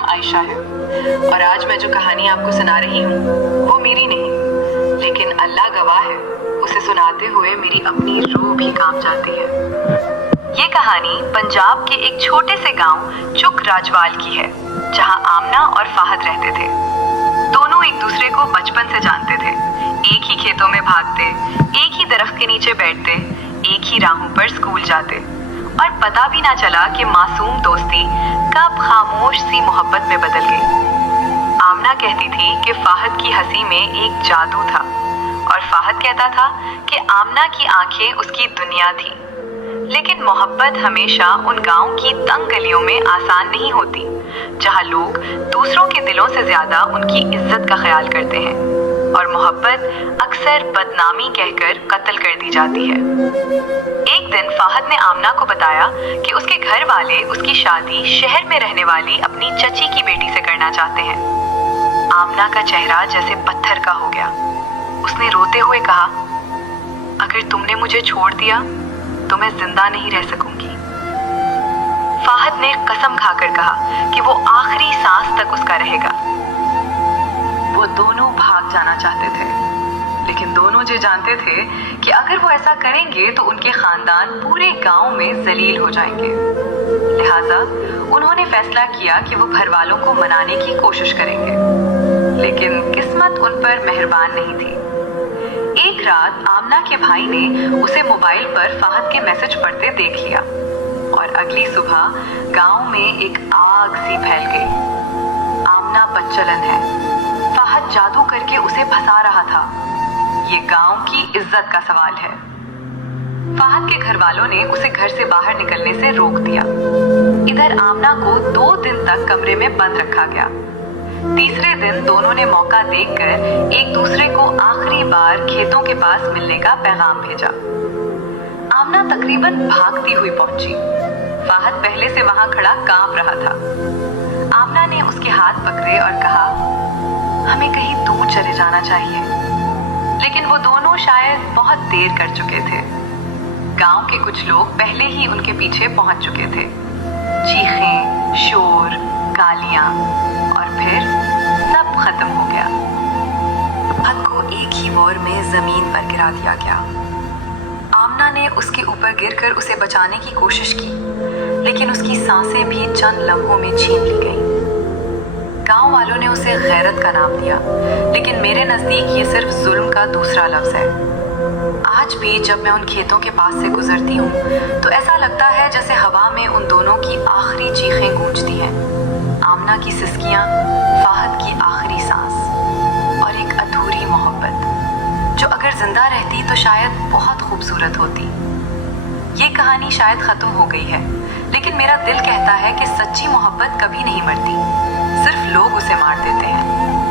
नाम आयशा है और आज मैं जो कहानी आपको सुना रही हूँ वो मेरी नहीं, लेकिन अल्लाह गवाह है, उसे सुनाते हुए मेरी अपनी रूह भी कांप जाती है। ये कहानी पंजाब के एक छोटे से गांव चुक राजवाल की है, जहां आमना और फाहद रहते थे। दोनों एक दूसरे को बचपन से जानते थे, एक ही खेतों में भागते, एक ही दरख्त के नीचे बैठते, एक ही राहों पर स्कूल जाते, और पता भी ना चला कि मासूम दोस्ती कब खामोश सी मोहब्बत में बदल गई। आमना कहती थी कि फाहद की हंसी में एक जादू था, और फाहद कहता था कि आमना की आंखें उसकी दुनिया थी। लेकिन मोहब्बत हमेशा उन गांव की तंग गलियों में आसान नहीं होती, जहां लोग दूसरों के दिलों से ज्यादा उनकी इज्जत का ख्याल करते हैं, और मोहब्बत अक्सर बदनामी कहकर कत्ल कर दी जाती है। एक दिन फाहद ने आमना को बताया कि उसके घर वाले उसकी शादी शहर में रहने वाली अपनी चची की बेटी से करना चाहते हैं। आमना का चेहरा जैसे पत्थर का हो गया। उसने रोते हुए कहा, अगर तुमने मुझे छोड़ दिया तो मैं जिंदा नहीं रह सकूंगी। फाहद ने कसम खाकर कहा कि वो आखिरी सांस तक उसका रहेगा। वो दोनों भाग जाना चाहते थे, लेकिन दोनों जो जानते थे कि अगर वो ऐसा करेंगे तो उनके खानदान पूरे गांव में जलील हो जाएंगे। लिहाजा उन्होंने फैसला किया कि वो घर वालों को मनाने की कोशिश करेंगे, लेकिन किस्मत उन पर मेहरबान नहीं थी। एक रात आमना के भाई ने उसे मोबाइल पर फाहद के मैसेज पढ़ते देख लिया, और अगली सुबह गांव में एक आग सी फैल गई। आमना बदचलन है, फाहद जादू करके उसे फंसा रहा था। ये गांव की इज्जत का सवाल है। फाहद के घर वालों ने उसे घर से बाहर निकलने से रोक दिया। इधर आमना को 2 दिन तक कमरे में बंद रखा गया। तीसरे दिन दोनों ने मौका देखकर एक दूसरे को आखिरी बार खेतों के पास मिलने का पैगाम भेजा। आमना तकरीबन भागती हुई पहुंची। फाहद पहले से वहां खड़ा कांप रहा था। आमना ने उसके हाथ पकड़े और कहा, हमें कहीं दूर चले जाना चाहिए। लेकिन वो दोनों शायद बहुत देर कर चुके थे। गांव के कुछ लोग पहले ही उनके पीछे पहुंच चुके थे। चीखें, शोर, गालियां, और फिर सब खत्म हो गया। फाहद को एक ही वॉर में जमीन पर गिरा दिया गया। आमना ने उसके ऊपर गिरकर उसे बचाने की कोशिश की, लेकिन उसकी सांसें भी चंद लम्हों में छीन ली गईं। गांव वालों ने उसे गैरत का नाम दिया, लेकिन मेरे नज़दीक ये सिर्फ जुल्म का दूसरा लफ्ज़ है। आज भी जब मैं उन खेतों के पास से गुजरती हूँ तो ऐसा लगता है जैसे हवा में उन दोनों की आखिरी चीखें गूंजती हैं। आमना की सिसकियाँ, फाहद की आखिरी सांस, और एक अधूरी मोहब्बत जो अगर जिंदा रहती तो शायद बहुत खूबसूरत होती। ये कहानी शायद ख़त्म हो गई है, लेकिन मेरा दिल कहता है कि सच्ची मोहब्बत कभी नहीं मरती, सिर्फ लोग उसे मार देते हैं।